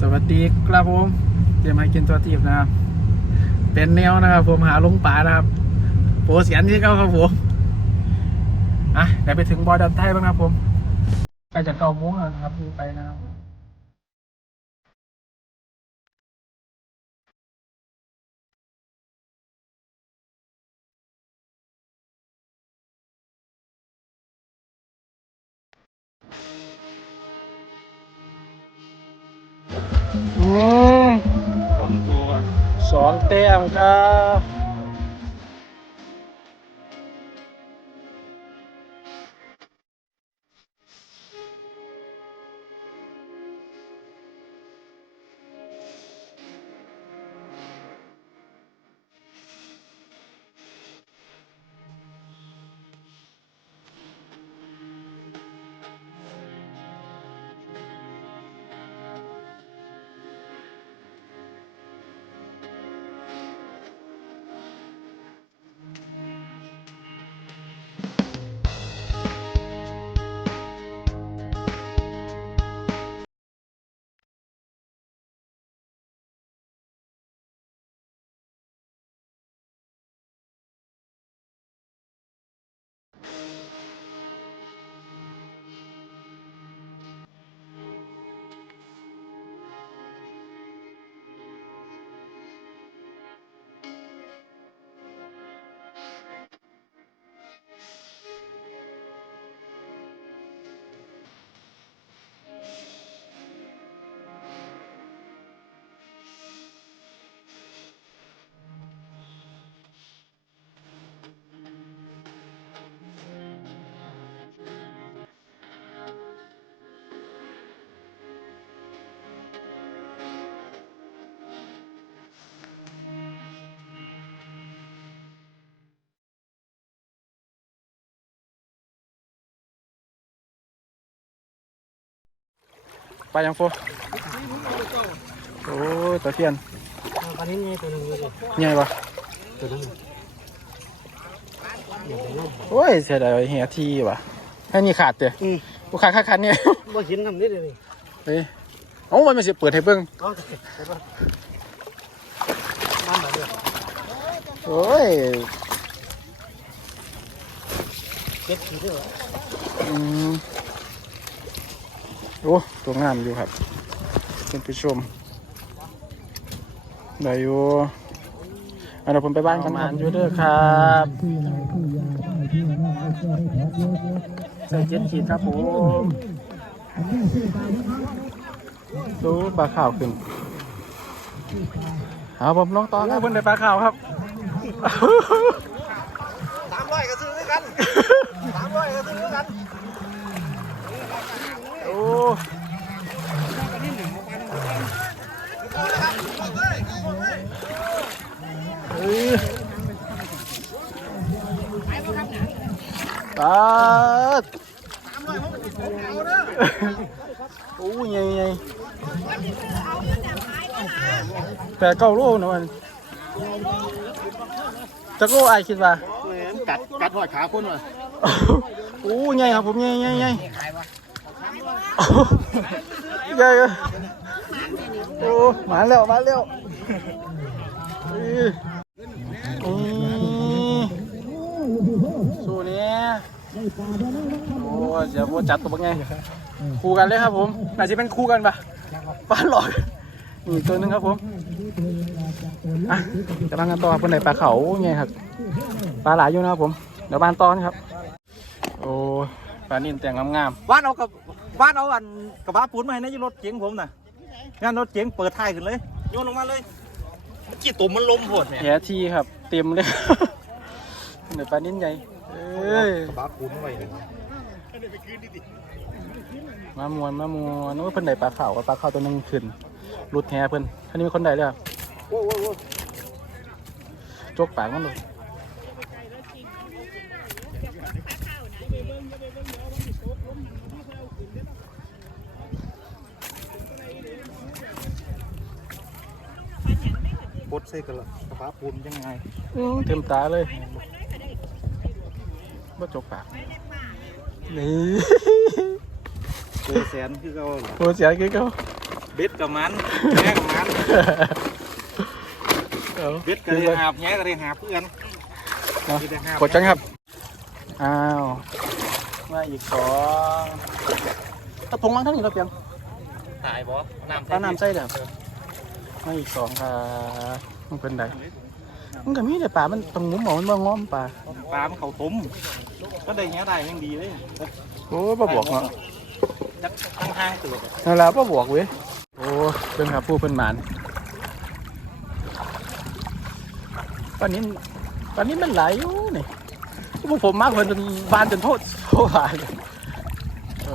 สวัสดีครับผมเตรียมให้กินตัวทีบนะครับ เป็นแนวนะครับ ผมหาลงป่านะครับโปรเสียนที่เขาครับผมอะเดี๋ยวไปถึงบอยดันไทยบ้างครับผมใกล้จะเก้าโมงแล้วนะครับไปนะครับ อืมสองตัวสองแต้มครับ ไปยังโฟโอ้ยตะเพียนปลานี้มีตัวหนึ่งอยู่เลยใหญ่ปะตัวนั้นเดี๋ยวไปลงโอ้ยเสียดายเหียทีว่ะแค่นี้ขาดเด้ออืมลูกค้าค่าคันเนี่ยบ่เห็นทำนี่เลยเฮ้ยเอ้ามันไม่ใช่เปิดให้เบิ่งเอาไปไปบ้านบ้านแบบเดียวโอ้ยเจ็ดขีดด้วยเหรออืม โอ้ตัวงามอยู่ครับคุณผู้ชมได้อยู่เอาเดี๋ยวผมไปบ้านกันมานอยู่เด้อครับใส่เจ็ดขีดครับผมดูปลาขาวขึ้นเอาผมลองต่อครับเพิ่นได้ปลาขาวครับสามร้อยก็ซื้อด้วยกันสามร้อยก็ซื้อด้วยกัน โอ้เฮ้ยปาดโอ้ยไงไงแต่เก้าโลนะมันจะโลไอายคิดว่ากัดกัดหอยขาคนว่ะโอ้ยไงครับผมไงไงไง โอ้ไงอะโอ้มาแล้วมาแล้วเอ้ยนี่สู้เนี่ยโอ้เสียบัวจัดตัวเป็นไงคู่กันเลยครับผมน่าจะเป็นคู่กันปะปลาหลอดนี่ตัวนึงครับผมอะกำลังกันต่อครับคนไหนปลาเขาไงครับปลาหลายอยู่นะครับผมเดี๋ยวบานต้อนครับ โอ้ ปลานิ่มแต่งงามบ้านเอากับบ้านเอาอันกระบะปูนมาให้ในรถเก๋งผมน่ะงานรถเก๋งเปิดท้ายขึ้นเลยโยนลงมาเลยกี่ตุ่มมันลมโหดๆเนี่ยแหที่ครับ เต็มเลยเดี๋ยวปลานิ่มใหญ่เอ้ยกระบะปูนไว้มามวนมามวนนึกว่าเพิ่นได้ปลาขาวกับปลาขาวตัวหนึงขึ้นรุดแฮเพิ่นท่านี้มีคนใดเลยครับโอ้โหโอ้โหจกปากมันเลย ใส่กระกระบะปูนยังไงอื้อเต็มตาเลยบ่จกปากนี่เจอแสนคือเขาโหเสียกี่เขาเบ็ดกับมันแหกับมันเอาเบ็ดก็เลยหาบแหก็เลยหาบเพื่อนเนาะสิได้หาบกดจังครับ อ้าว มาอีกสองตะพงมั้งทั้งนี้เราเพียงตายบ่น้ำปลาน้ำใส่เด้อมาอีกสองครับ มันเป็นไดมันก็มีแต่ปลามันตรงงุ้มหมอมันบ่ง้อมปลาปลามันเขาต้มก็ได้แหได้ยังดีเลยโอ้บ่บอกเนาะจักตั้งห้างตัวนั่นแหละบ่บอกเว้ยโอ้เบิ่งครับผู้เพิ่นหมานปลานี้ปลานี้มันหลายอยู่นี่พวกผมมากเพิ่นจนบานจนโทษโทษหลายเลยเอ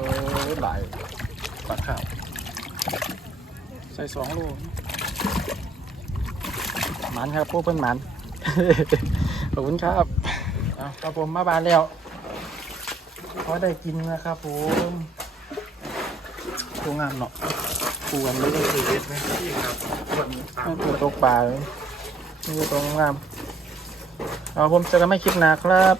อหลายปลาข้าวใส่สองโล หมันครับพวกเพื่อนหมันขอบคุณครับเอาครับผมมาบานแล้วพอได้กินนะครับผมปูงามเนาะปูกันเลยคือเล็ดไหมที่ครับตามไม่ปูตกปลาเลยนี่คือตัวงามเอาผมจะกันไม่คลิปหนาครับ